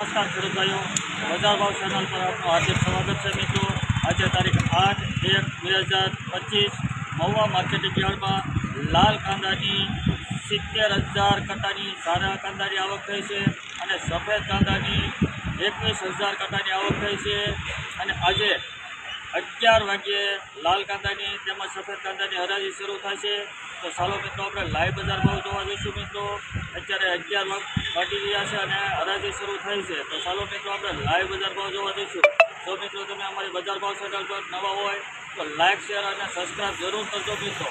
નમસ્કાર ખેડૂત ભાઈઓ બજાર ભાવ ચેનલ પર આપનું હાર્દિક સ્વાગત છે મિત્રો. આજે તારીખ આઠ એક બે હજાર પચીસ, મહુવા માર્કેટિંગ યાર્ડમાં લાલ કાંદાની સિત્તેર હજાર કટ્ટાની સારા કાંદાની આવક થઈ છે અને સફેદ કાંદાની એકવીસ હજાર કટ્ટાની આવક થઈ છે. અને આજે અગિયાર વાગ્યે લાલ કાંદાની તેમજ સફેદ કાંદાની હરાજી શરૂ છે તો ચાલો મિત્રો, આપણે લાઈવ બજાર ભાવ જોવા જઈશું મિત્રો. અત્યારે અગિયાર વાગી ગયા છે અને હરાજી શરૂ થઈ છે. તો ચાલો મિત્રો, આપણે લાઈવ બજાર ભાવ જોવા જઈશું. જો મિત્રો, તમે અમારી બજાર ભાવ ચેનલ પર નવા હોય, તો લાઈક, શેર અને સબસ્ક્રાઈબ જરૂર કરજો મિત્રો.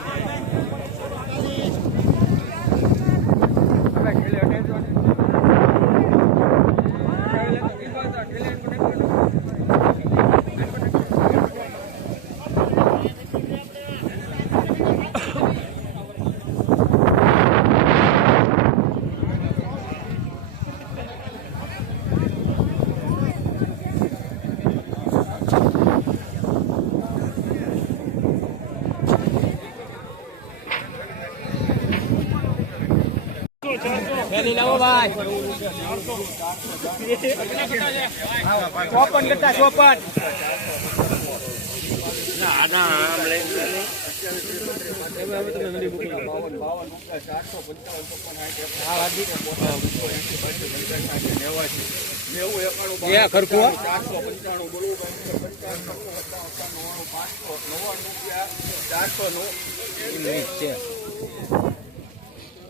થેલી લાવો ભાઈ. ચોપન કરતા ચોપન. એ ખરખું છે હવે તોડતા નહીં ભાઈ. આની ચારસો રૂપિયા ચારસો બોલવું ચારસો એક થેલી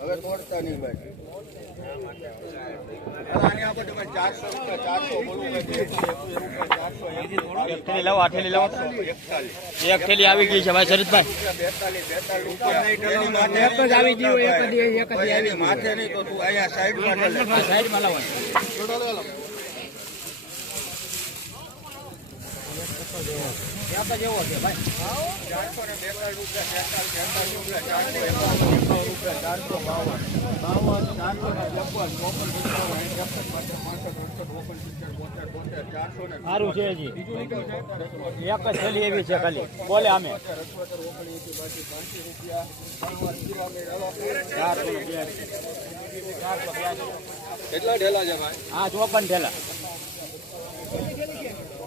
લાવો તોડતા નહીં લાવો એકતાલીસ. એક થેલી આવી ગઈ છે ભાઈ શરદભાઈ. માથે નહીં તો તું અહીંયા સાઈડમાં સાઈડમાં એક જ એવો છે ભાઈ ચારસો ને બેતાલીસ રૂપિયા સારું છે હજી. એક જ થેલી એવી છે ખાલી. બોલે અમે. કેટલા ઢેલા છે ભાઈ? હા ચોપન થેલા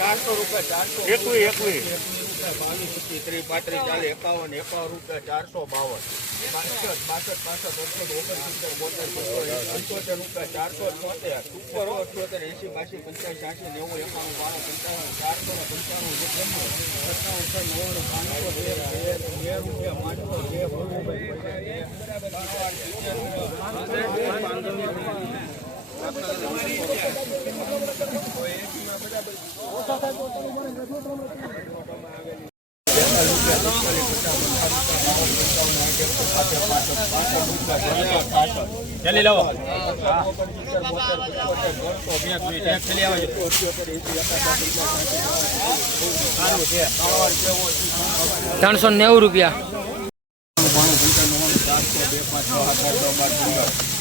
ચારસો રૂપિયા ચારસો એકવી એકવી બાવીસ ત્રીસ પાંત્રીસ ચાલીસ એકાવન એકાવન રૂપિયા ચારસો બાવન બાસઠ બાસઠ બાસઠ અડસઠ ઓગણસિત્તેર બોતેર પંચોતેર રૂપિયા ચારસો છોતેર સુપર અઠ્યોતેર એંસી બાસી પંચ્યાસી આશી નેવું એકાણું બાણું પંચાવન ચારસો ને પંચાણું સત્તાવન બે રૂપિયા પાંચસો બે જલ્દી લાવો. ત્રણસો નેવું રૂપિયા.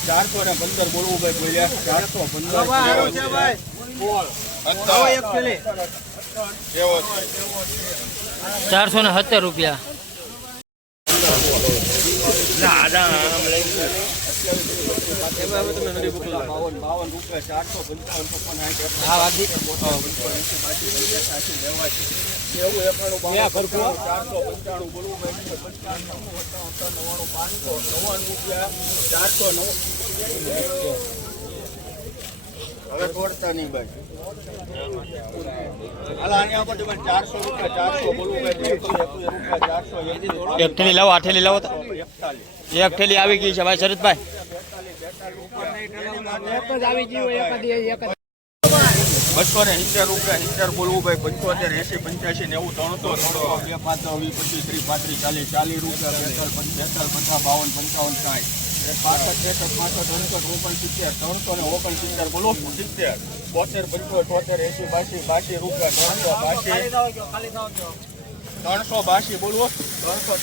ચારસો ને પંદર બોલવું ભાઈ. બોલ્યા ચારસો પંદર ચારસો ને સત્તર રૂપિયા. નવ હવે તોડતા નહીં ભાઈ એક થેલી લાવો, આ લાવો એક થેલી આવી ગઈ છે, ભાઈ, શરદભાઈ. બસો ને સિત્તેર રૂપિયા, સિત્તેર બોલવું ભાઈ, પંચોતેર, એસી, પંચ્યાસી નેવું ત્રણસો ત્રણસો. બે પાંચ વીસ પચીસ ત્રીસ પાંત્રીસ ચાલીસ ચાલીસ રૂપિયા બેતાલ બેતાલ પચાસ બાવન, પંચાવન, સાઠ. પાસઠ ત્રેસઠ પાસઠ અડસઠ ઓગણસિત્તેર ત્રણસો ને ઓગણસિત્તેર બોલો, સિત્તેર, બોતેર, પંચોતેર એસી, બાસી બાસી રૂપિયા, ત્રણસો, બાસી. ત્રણસો બાસી બોલવો ત્રણસો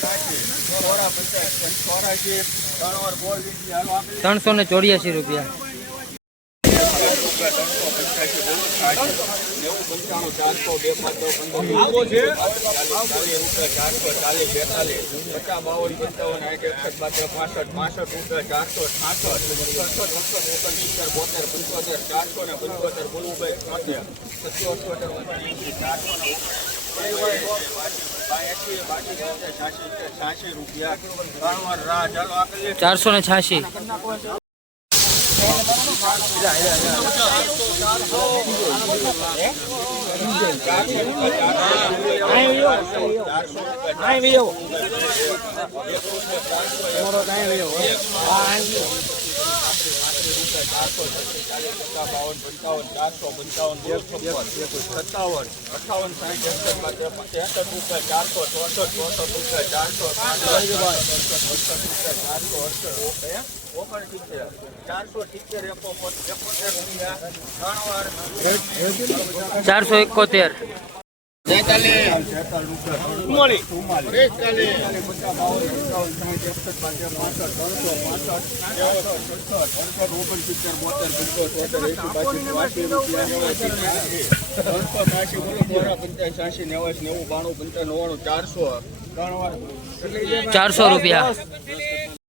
ચોરાશી. ત્રણસો ને ચોર્યાસી રૂપિયા. પંચાણું ચારસો ને પંચોતેર બોલવું ભાઈ. સત્યોતેર ચારસો ને ચારસો ને છ્યાસી. ચારસો સત્તાવન અઠાવન સાઠ એકસઠ ત્રેસઠ રૂપિયા ચારસો ચોસઠ ચોસઠ રૂપિયા ચારસો ચારસો અડસઠ ઓગણસિત્તેર ચારસો સિત્તેર એકો એકોતેર રૂપિયા ત્રણ વાર ચારસો એકોતેર. નેવું બાણું પંચાવન નવ્વાણું ચારસો ત્રણ ચારસો રૂપિયા.